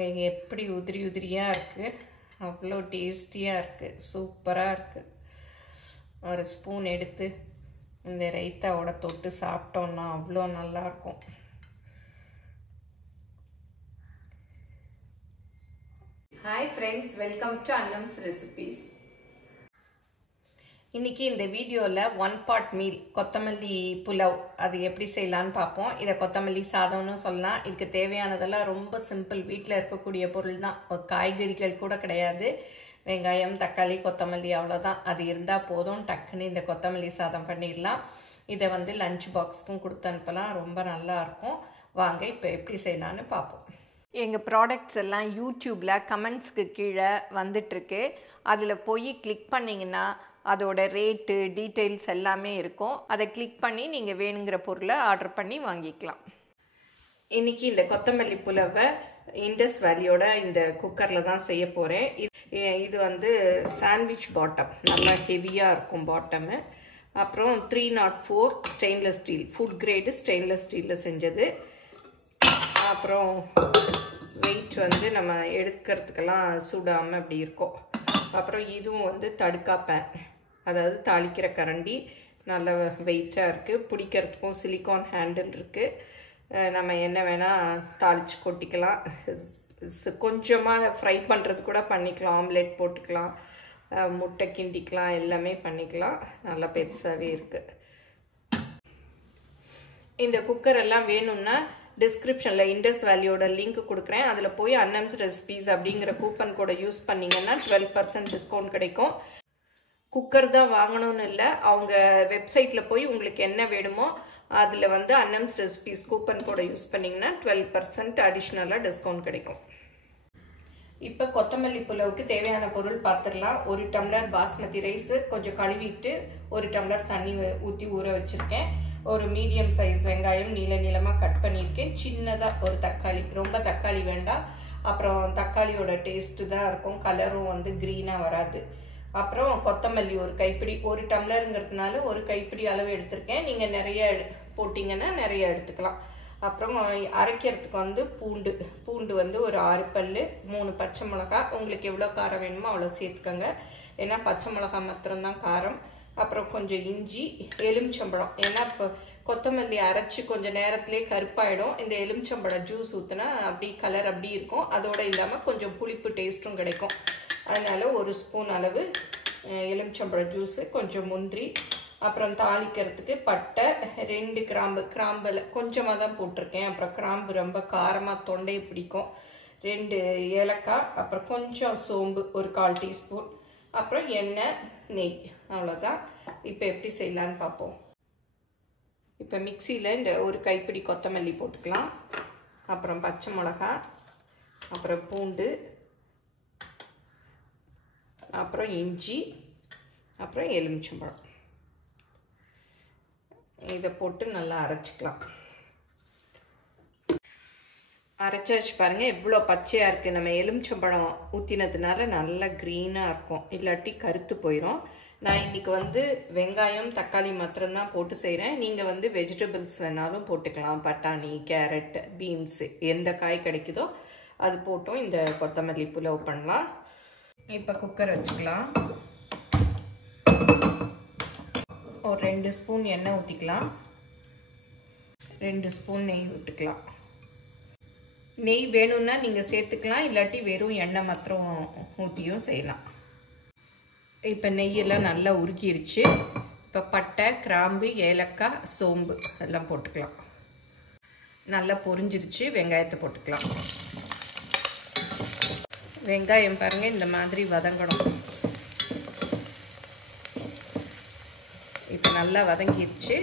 பாருங்கள் எப்படி உதிரி உதிரியாக இருக்குது. அவ்வளோ டேஸ்டியாக இருக்குது, சூப்பராக இருக்குது. ஒரு ஸ்பூன் எடுத்து இந்த ரைத்தாவோட தொட்டு சாப்பிட்டோன்னா அவ்வளோ நல்லாயிருக்கும். Hi friends, welcome to Annam's recipes. இன்றைக்கி இந்த வீடியோவில் 1 pot மீல் கொத்தமல்லி புலாவ் அது எப்படி செய்யலான்னு பார்ப்போம். இதை கொத்தமல்லி சாதம்னு சொல்லலாம். இதுக்கு தேவையானதெல்லாம் ரொம்ப சிம்பிள், வீட்டில் இருக்கக்கூடிய பொருள் தான். ஒரு காய்கறிகள் கூட கிடையாது. வெங்காயம், தக்காளி, கொத்தமல்லி அவ்வளோதான். அது இருந்தால் போதும், டக்குன்னு இந்த கொத்தமல்லி சாதம் பண்ணிடலாம். இதை வந்து லஞ்ச் பாக்ஸ்க்கும் கொடுத்து அனுப்பலாம், ரொம்ப நல்லாயிருக்கும். வாங்க இப்போ எப்படி செய்யலான்னு பார்ப்போம். எங்கள் ப்ராடக்ட்ஸ் எல்லாம் யூடியூப்பில் கமெண்ட்ஸ்க்கு கீழே வந்துட்டுருக்கு. அதில் போய் கிளிக் பண்ணிங்கன்னா அதோட ரேட்டு டீட்டெயில்ஸ் எல்லாமே இருக்கும். அதை கிளிக் பண்ணி நீங்கள் வேணுங்கிற பொருளை ஆர்டர் பண்ணி வாங்கிக்கலாம். இன்றைக்கி இந்த கொத்தமல்லி புலாவை இண்டஸ் வேலியோட இந்த குக்கரில் தான் செய்ய போகிறேன். இது வந்து சாண்ட்விச் பாட்டம், நல்லா ஹெவியாக இருக்கும் பாட்டமு. அப்புறம் 304 stainless steel, food grade stainless ஸ்டீலில் செஞ்சது. அப்புறம் வெயிட் வந்து நம்ம எடுக்கிறதுக்கெல்லாம் சூடாமல் அப்படி இருக்கும். அப்புறம் இதுவும் வந்து தடுக்கா பேன், அதாவது தாளிக்கிற கரண்டி, நல்ல வெயிட்டாக இருக்குது. பிடிக்கிறதுக்கும் சிலிக்கான் ஹேண்டில் இருக்குது. நம்ம என்ன வேணால் தாளித்து கொட்டிக்கலாம். கொஞ்சமாக ஃப்ரை பண்ணுறது கூட பண்ணிக்கலாம், ஆம்லெட் போட்டுக்கலாம், முட்டை கிண்டிக்கலாம், எல்லாமே பண்ணிக்கலாம். நல்லா பெருசாகவே இருக்குது. இந்த குக்கர் எல்லாம் வேணும்னா டிஸ்கிரிப்ஷனில் இண்டஸ் வேலியோட லிங்க் கொடுக்குறேன். அதில் போய் அன்னம்ஸ் ரெசிபீஸ் அப்படிங்கிற கூப்பன் கோடை யூஸ் பண்ணிங்கன்னா 12% டிஸ்கவுண்ட் கிடைக்கும். குக்கர் தான் வாங்கணும்னு இல்லை, அவங்க வெப்சைட்டில் போய் உங்களுக்கு என்ன வேணுமோ அதில் வந்து அன்னம்ஸ் ரெசிபீஸ் கூப்பன் கோடை யூஸ் பண்ணிங்கன்னா 12% அடிஷ்னலாக டிஸ்கவுண்ட் கிடைக்கும். இப்போ கொத்தமல்லி புலாவுக்கு தேவையான பொருள் பார்த்துடலாம். 1 டம்ளர் பாஸ்மதி ரைஸு கொஞ்சம் கழுவிட்டு 1 டம்ளர் தண்ணி ஊற்றி ஊற வச்சுருக்கேன். ஒரு மீடியம் சைஸ் வெங்காயம் நீளமாக கட் பண்ணியிருக்கேன். சின்னதாக ஒரு தக்காளி, ரொம்ப தக்காளி வேண்டாம். அப்புறம் தக்காளியோட டேஸ்ட்டு தான் இருக்கும், கலரும் வந்து க்ரீனாக வராது. அப்புறம் கொத்தமல்லி ஒரு கைப்பிடி, 1 டம்ளருங்கிறதுனால 1 கைப்பிடி அளவு எடுத்திருக்கேன். நீங்கள் நிறைய போட்டிங்கன்னா நிறைய எடுத்துக்கலாம். அப்புறம் அரைக்கிறதுக்கு வந்து பூண்டு வந்து ஒரு 6 பல், 3 பச்சை மிளகா, உங்களுக்கு எவ்வளோ காரம் வேணுமோ அவ்வளோ சேர்த்துக்கோங்க. ஏன்னா பச்சை மிளகா மாத்திரம்தான் காரம். அப்புறம் கொஞ்சம் இஞ்சி, எலுமிச்சம்பழம். ஏன்னா இப்போ கொத்தமல்லி அரைச்சி கொஞ்சம் நேரத்துலேயே கருப்பாயிடும். இந்த எலுமிச்சம்பழம் ஜூஸ் ஊற்றினா அப்படி கலர் அப்படி இருக்கும். அதோடு இல்லாமல் கொஞ்சம் புளிப்பு டேஸ்ட்டும் கிடைக்கும். அதனால் 1 ஸ்பூன் அளவு எலுமிச்சம்பழ ஜூஸு, கொஞ்சம் முந்திரி, அப்புறம் தாளிக்கிறதுக்கு பட்டை, 2 கிராம்பில் கொஞ்சமாக தான் போட்டிருக்கேன். அப்புறம் கிராம்பு ரொம்ப காரமாக தொண்டையை பிடிக்கும், 2 ஏலக்காய், அப்புறம் கொஞ்சம் சோம்பு ஒரு 1/4 டீஸ்பூன், அப்புறம் எண்ணெய், நெய், அவ்வளோதான். இப்போ எப்படி செய்யலான்னு பார்ப்போம். இப்போ மிக்சியில் இந்த 1 கைப்பிடி கொத்தமல்லி போட்டுக்கலாம். அப்புறம் பச்சை மிளகா, அப்புறம் பூண்டு, அப்புறம் இஞ்சி, அப்புறம் எலுமிச்சம்பழம். இதை போட்டு நல்லா அரைச்சிக்கலாம். அரைச்சாச்சு பாருங்கள், எவ்வளோ பச்சையாக இருக்குது. நம்ம எலுமிச்சம்பழம் ஊற்றினதுனால நல்லா க்ரீனாக இருக்கும், இல்லாட்டி கருத்து போயிடும். நான் இன்றைக்கி வந்து வெங்காயம், தக்காளி மாத்திரம்தான் போட்டு செய்கிறேன். நீங்கள் வந்து வெஜிடபிள்ஸ் வேணாலும் போட்டுக்கலாம். பட்டாணி, கேரட், பீன்ஸு, எந்த காய் கிடைக்குதோ அது போட்டும் இந்த கொத்தமல்லி புலாவ் பண்ணலாம். இப்போ குக்கர் வச்சுக்கலாம். ஒரு 2 ஸ்பூன் எண்ணெய் ஊற்றிக்கலாம். 2 ஸ்பூன் நெய் விட்டுக்கலாம். நெய் வேணும்னா நீங்கள் சேர்த்துக்கலாம், இல்லாட்டி வெறும் எண்ணெய் மாத்திரம் ஊற்றியும் செய்யலாம். இப்போ நெய்யெல்லாம் நல்லா உருக்கிருச்சு. இப்போ பட்டை, கிராம்பு, ஏலக்காய், சோம்பு எல்லாம் போட்டுக்கலாம். நல்லா பொரிஞ்சிருச்சு. வெங்காயத்தை போட்டுக்கலாம். வெங்காயம் பாருங்கள் இந்த மாதிரி வதங்கணும். இப்போ நல்லா வதங்கிருச்சு.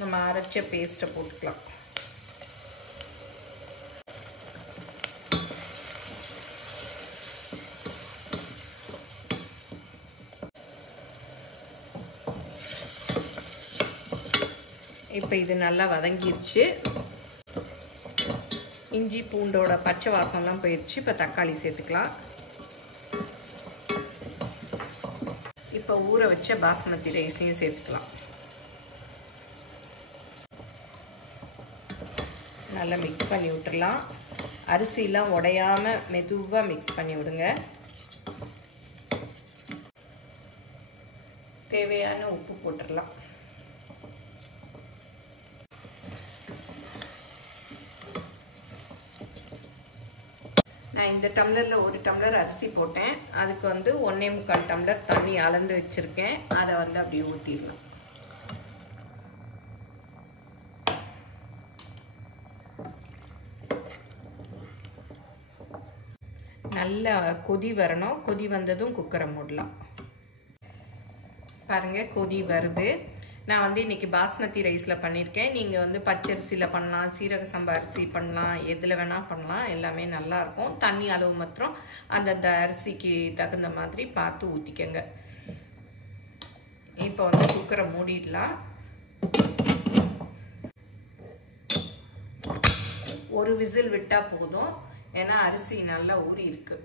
நம்ம அரைச்ச பேஸ்ட்டை போட்டுக்கலாம். இப்போ இது நல்லா வதங்கிருச்சு. இஞ்சி பூண்டோட பச்சை வாசம்லாம் போயிடுச்சு. இப்போ தக்காளி சேர்த்துக்கலாம். இப்போ ஊற வச்ச பாஸ்மதி ரைஸையும் சேர்த்துக்கலாம். நல்லா மிக்ஸ் பண்ணி விட்டுறலாம். அரிசிலாம் உடையாமல் மெதுவாக மிக்ஸ் பண்ணி விடுங்க. தேவையான உப்பு போட்டுடலாம். நான் இந்த டம்ளரில் 1 டம்ளர் அரிசி போட்டேன். அதுக்கு வந்து 1.25 டம்ளர் தண்ணி அளந்து வச்சுருக்கேன். அதை வந்து அப்படியே ஊற்றிடலாம். நல்லா கொதி வரணும். கொதி வந்ததும் குக்கரை மூடலாம். பாருங்கள், கொதி வருது. நான் வந்து இன்றைக்கி பாஸ்மதி ரைஸில் பண்ணியிருக்கேன். நீங்கள் வந்து பச்சரிசியில் பண்ணலாம், சீரக சம்பா அரிசி பண்ணலாம், எதில் வேணால் பண்ணலாம். எல்லாமே நல்லாயிருக்கும். தண்ணி அளவு மாத்திரம் அந்தந்த அரிசிக்கு தகுந்த மாதிரி பார்த்து ஊற்றிக்கங்க. இப்போ வந்து குக்கரை மூடிடலாம். ஒரு விசில் விட்டால் போதும். ஏன்னா அரிசி நல்லா ஊறி இருக்கு.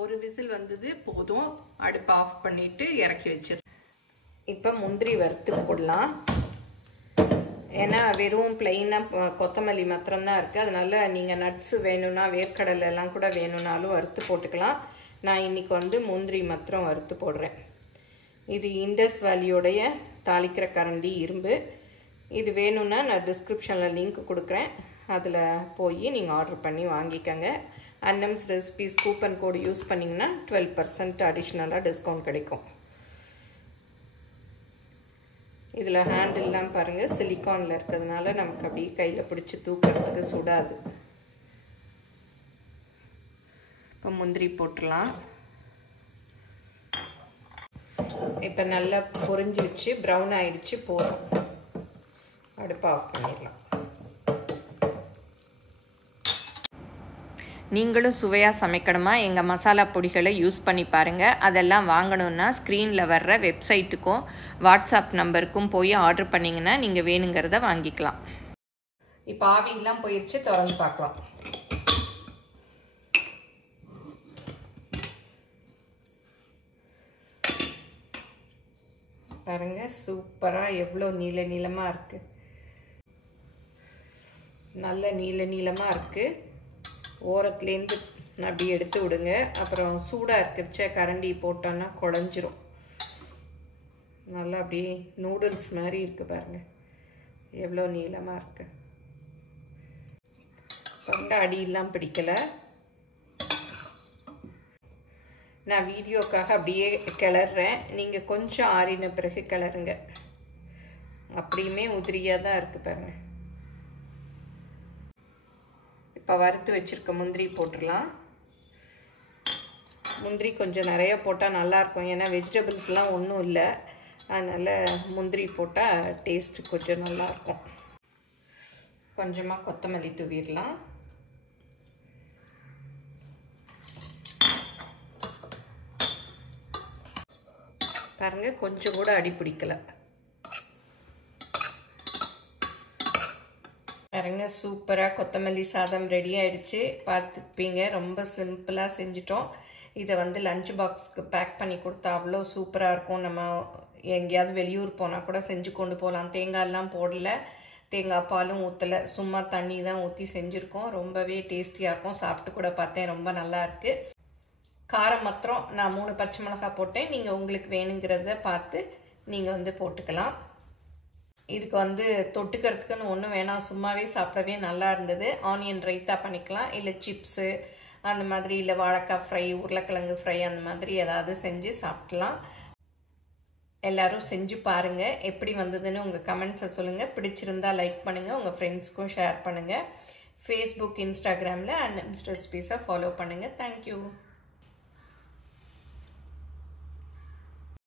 ஒரு விசில் வந்தது போதும். அடுப்பு ஆஃப் பண்ணிட்டு இறக்கி வச்சிரு. இப்போ முந்திரி வறுத்து போடலாம். ஏன்னா வெறும் பிளெயினாக கொத்தமல்லி மாத்திரம்தான் இருக்குது. அதனால நீங்கள் நட்ஸு வேணும்னா, வேர்க்கடலை எல்லாம் கூட வேணும்னாலும் வறுத்து போட்டுக்கலாம். நான் இன்னைக்கு வந்து முந்திரி மாத்திரம் வறுத்து போடுறேன். இது இண்டஸ் வேலியோடைய தாளிக்கிற கரண்டி இரும்பு. இது வேணும்னா நான் டிஸ்கிரிப்ஷனில் லிங்க் கொடுக்குறேன். அதில் போய் நீங்கள் ஆர்டர் பண்ணி வாங்கிக்கோங்க. அன்னம்ஸ் ரெசிபீஸ் கூப்பன் கோடு யூஸ் பண்ணிங்கன்னா 12% அடிஷ்னலாக டிஸ்கவுண்ட் கிடைக்கும். இதில் ஹேண்டில்லாம் பாருங்கள், சிலிக்கானில் இருக்கிறதுனால நமக்கு அப்படியே கையில் பிடிச்சி தூக்கிறதுக்கு சுடாது. இப்போ முந்திரி போட்டுடலாம். இப்போ நல்லா பொரிஞ்சிடுச்சு, ப்ரௌன் ஆகிடுச்சு, போதும். அடுப்பை ஆஃப் பண்ணிடலாம். நீங்களும் சுவையாக சமைக்கணுமா? எங்கள் மசாலா பொடிகளை யூஸ் பண்ணி பாருங்கள். அதெல்லாம் வாங்கணுன்னா ஸ்க்ரீனில் வர்ற வெப்சைட்டுக்கும் வாட்ஸ்அப் நம்பருக்கும் போய் ஆர்டர் பண்ணிங்கன்னா நீங்கள் வேணுங்கிறத வாங்கிக்கலாம். இப்போ ஆவிலாம் போயிடுச்சு, திறந்து பார்க்கலாம். பாருங்கள், சூப்பராக எவ்வளோ நீல நீளமாக இருக்குது. நல்ல நீல நீளமாக இருக்குது. ஓரத்துலேருந்து அப்படி எடுத்து விடுங்க. அப்புறம் சூடாக இருக்கிறச்ச கரண்டி போட்டோன்னா குழஞ்சிரும். நல்லா அப்படியே நூடுல்ஸ் மாதிரி இருக்குது. பாருங்கள் எவ்வளோ நீளமாக இருக்குது. பாருங்க, அடியெல்லாம் பிடிக்கலை. நான் வீடியோக்காக அப்படியே கிளறேன். நீங்கள் கொஞ்சம் ஆறின பிறகு கிளறுங்க. அப்படியுமே உதிரியாக தான் இருக்குது. பாருங்கள், இப்போ வறுத்து வச்சுருக்க முந்திரி போட்டுடலாம். முந்திரி கொஞ்சம் நிறைய போட்டால் நல்லாயிருக்கும். ஏன்னா வெஜிடபிள்ஸ்லாம் ஒன்றும் இல்லை. அதனால் முந்திரி போட்டால் டேஸ்ட்டு கொஞ்சம் நல்லாயிருக்கும். கொஞ்சமாக கொத்தமல்லி தூவிடலாம். பாருங்கள், கொஞ்சம் கூட அடி பிடிக்கலை. பாருங்க, சூப்பராக கொத்தமல்லி சாதம் ரெடி ஆகிடுச்சு. பார்த்துப்பீங்க, ரொம்ப சிம்பிளாக செஞ்சிட்டோம். இதை வந்து லஞ்ச் பாக்ஸ்க்கு பேக் பண்ணி கொடுத்தா அவ்வளோ சூப்பராக இருக்கும். நம்ம எங்கேயாவது வெளியூர் போனால் கூட செஞ்சு கொண்டு போகலாம். தேங்காயெல்லாம் போடலை, தேங்காய் பாலும் ஊற்றலை, சும்மா தண்ணி தான் ஊற்றி செஞ்சுருக்கோம். ரொம்பவே டேஸ்டியாக இருக்கும். சாப்பிட்டு கூட பார்த்தேன், ரொம்ப நல்லாயிருக்கு. காரம் மாத்திரம் நான் 3 பச்சை மிளகாய் போட்டேன். நீங்கள் உங்களுக்கு வேணுங்கிறத பார்த்து நீங்கள் வந்து போட்டுக்கலாம். இதுக்கு வந்து தொட்டுக்கிறதுக்குன்னு ஒன்றும் வேணாம், சும்மாவே சாப்பிடவே நல்லா இருந்தது. ஆனியன் ரைத்தா பண்ணிக்கலாம், இல்லை சிப்ஸு அந்த மாதிரி, இல்லை வாழைக்காய் ஃப்ரை, உருளைக்கிழங்கு ஃப்ரை அந்த மாதிரி ஏதாவது செஞ்சு சாப்பிடலாம். எல்லோரும் செஞ்சு பாருங்கள். எப்படி வந்ததுன்னு உங்கள் கமெண்ட்ஸை சொல்லுங்கள். பிடிச்சிருந்தா லைக் பண்ணுங்கள், உங்கள் ஃப்ரெண்ட்ஸ்க்கும் ஷேர் பண்ணுங்கள். ஃபேஸ்புக், இன்ஸ்டாகிராமில் அன்னம்ஸ் ரெசிபீஸை ஃபாலோ பண்ணுங்கள். தேங்க்யூ.